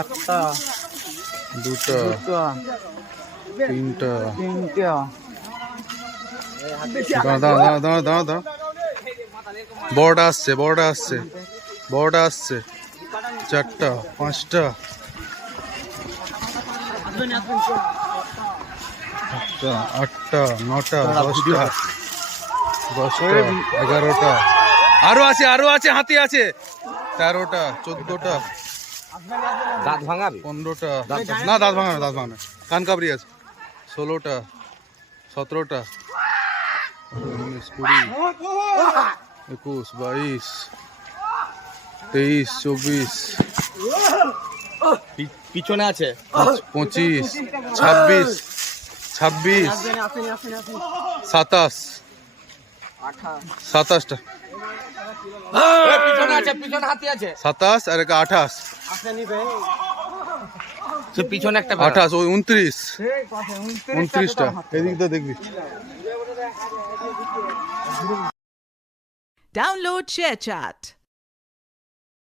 একটা, দুটা, তিনটা, দাঁড়া। বড়টা আসছে, চারটা, পাঁচটা, সাতটা, আটটা, নটা, দশটা, 11টা, আরো আছে, হাতি আছে, 13টা, 14টা, দাঁত ভাঙাবি? 15টা, না দাঁত ভাঙা না, কান কাবরি আছে, 16টা, 17টা, 19, 20, 21, 22, 23, 24, পিছনে আছে 25, 26, 27, 27টা, পিছনে হাতি আছে 27 আর 28, পিছনে একটা 28, ওই 29টা, এদিকটা দেখবি। Download ShareChat.